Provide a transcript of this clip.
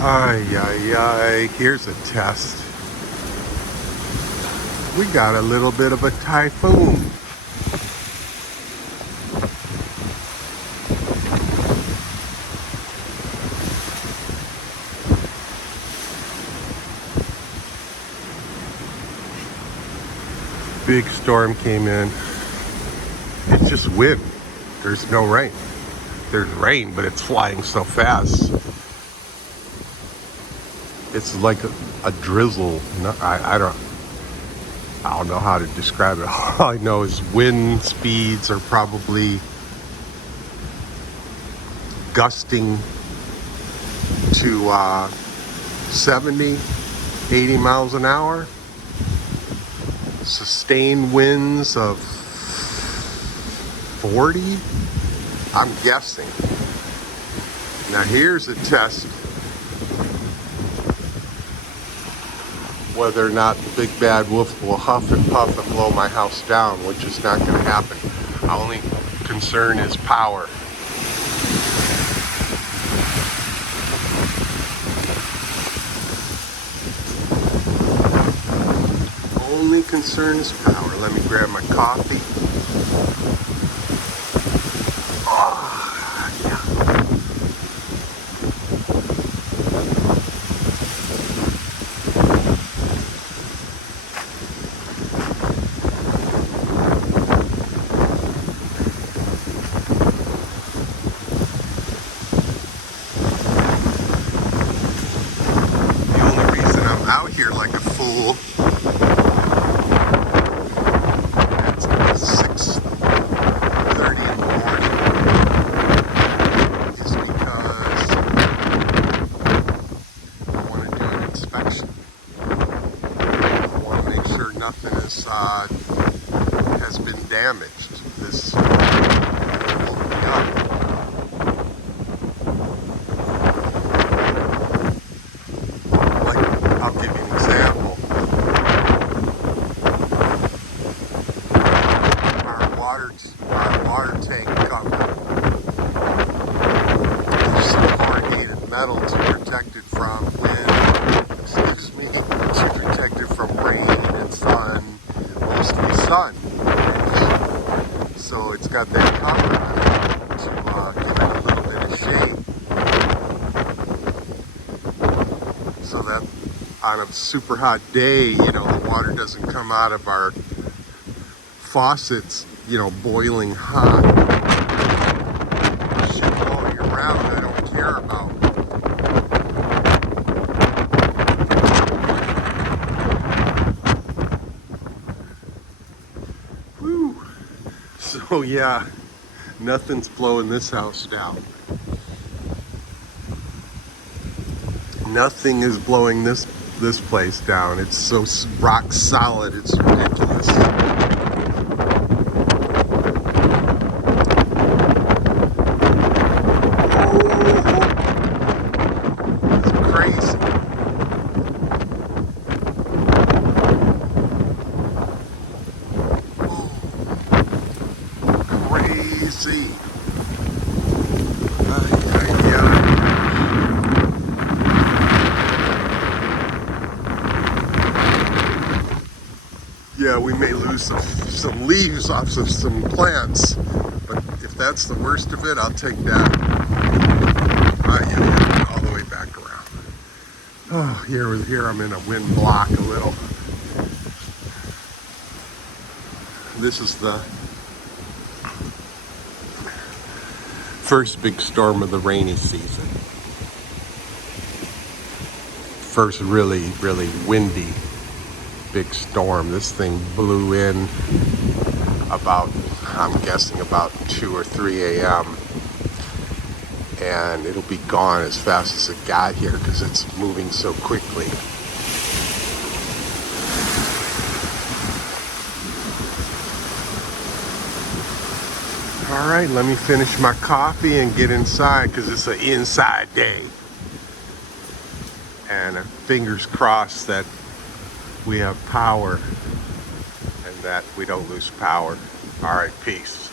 Ay, ay, ay, here's a test. We got a little bit of a typhoon. Big storm came in. It's just wind. There's no rain. There's rain, but it's flying so fast. It's like a drizzle. No, I don't know how to describe it. All I know is wind speeds are probably gusting to 70, 80 miles an hour. Sustained winds of 40, I'm guessing. Now here's a test whether or not the big bad wolf will huff and puff and blow my house down, which is not going to happen. Our only concern is power. Only concern is power. Let me grab my coffee. Oh, yeah. The only reason I'm out here like a fool, it's 6:30 in the morning, is because I want to do an inspection. I want to make sure nothing has been damaged. This will be up. Like, I'll give you an example. Our water tank cover. There's some corrugated metal to protect it from wind. Excuse me, to protect it from rain and sun, mostly sun. So it's got that cover on it to give it a little bit of shade, so that on a super hot day, the water doesn't come out of our faucets, boiling hot. Shit all year round, I don't care about. Woo. So yeah, nothing's blowing this house down. Nothing is blowing this place down. It's so rock solid, it's ridiculous. Crazy. Yeah, we may lose some leaves off of some plants, but if that's the worst of it, I'll take that. All the way back around. Oh, here I'm in a wind block a little. This is the first big storm of the rainy season. First really, really windy big storm. This thing blew in about, I'm guessing about 2 or 3 a.m. and it'll be gone as fast as it got here because it's moving so quickly. All right, let me finish my coffee and get inside because it's an inside day. And fingers crossed that we have power and that we don't lose power. All right, peace.